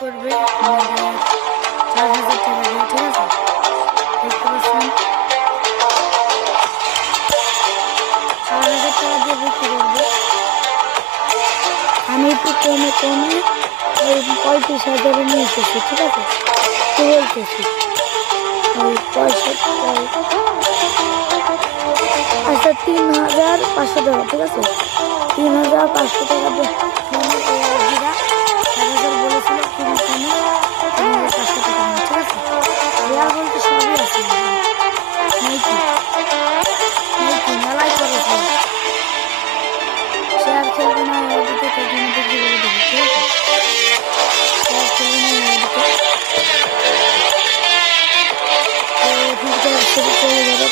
করবে চার হাজার টাকা দিয়ে, ঠিক আছে? দেখতে পাচ্ছেন? চার হাজার টাকা দিয়ে বিক্রি করবে। আমি একটু কমে কমে ওই পঁয়ত্রিশ হাজারে নিয়ে এসেছি ঠিক আছে? কি বলতেছি? ওই পঁয়ষট্টি আচ্ছা তিন হাজার পাঁচশো টাকা, ঠিক আছে? তিন হাজার পাঁচশো টাকা দিয়ে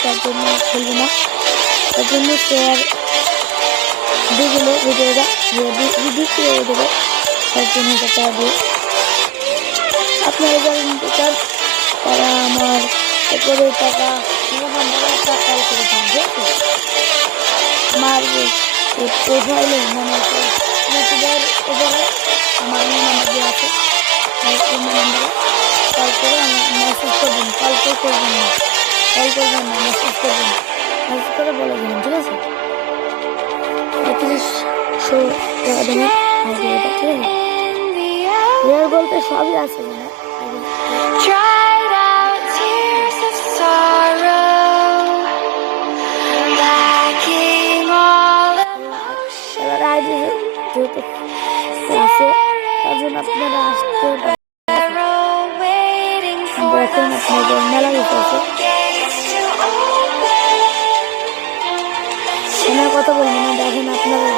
তার জন্য খেলবে না। তার জন্য শেয়ার দিয়ে দিল ভিডিওটা করে দেবে। তার জন্য টাকা দিয়ে। আপনারা যারা নিতে চান, তারা আমার উপরে টাকা টাকা করে দেন আমার প্রোফাইলে মানে ইউটিউবের উপরে আমার নাম্বার দেওয়া আছে। নাম্বারে কল করে আমার মেসেজ করবেন কল করবেন না। কল করবেন না। মেসেজ করবেন মেসেজ করে বলে দেবেন ঠিক আছে? পঁয়ত্রিশশো টাকা দেবেন ঠিক আছে? সবই আছে যেহেতু তার জন্য আপনারা আসতে পারেন। আপনাদের মেলা কথা বলব না দেখেন আপনারা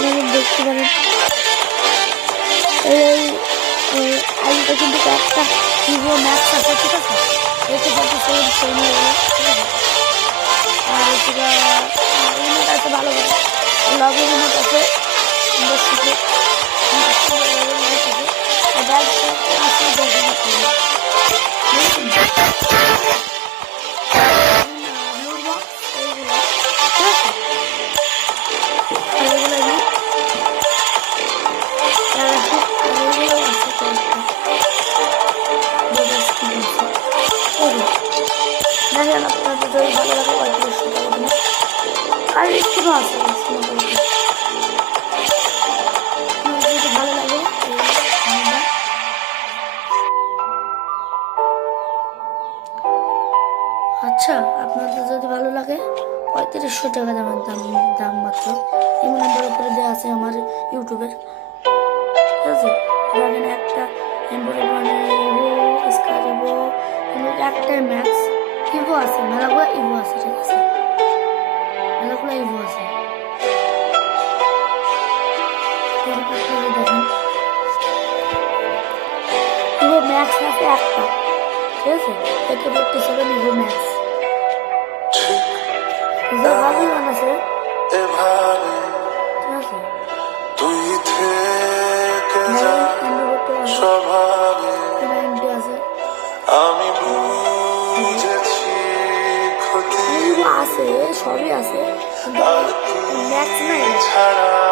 আপনারা দেখতে পারেন। এই আইটা কিন্তু একটা ভিভো ম্যাক্স আছে, ঠিক আছে? এতে কিন্তু সেই সেই নিয়ে আর এদিকে রিমোট আছে ভালো ভালো লগে রিমোট আছে আছে। আর ব্যাগ আছে দেখে আছে আচ্ছা আপনাদের যদি ভালো লাগে, পঁয়ত্রিশশো টাকা দামের দাম দাম মাত্র। এমন নাম্বার উপরে দেওয়া আছে আমার ইউটিউবের ঠিক আছে? একটা ইভো স্কার ইভো ম্যাক্স আছে একটা ঠিক আছে একে ফোর্টি সেভেন ইভো ম্যাক্স ভালোই বানাছে ঠিক আছে তুই থেকে যা স্বভাবে আমি বুঝেছি ক্ষতি আছে সবই আছে ম্যাক্স নাই ছাড়া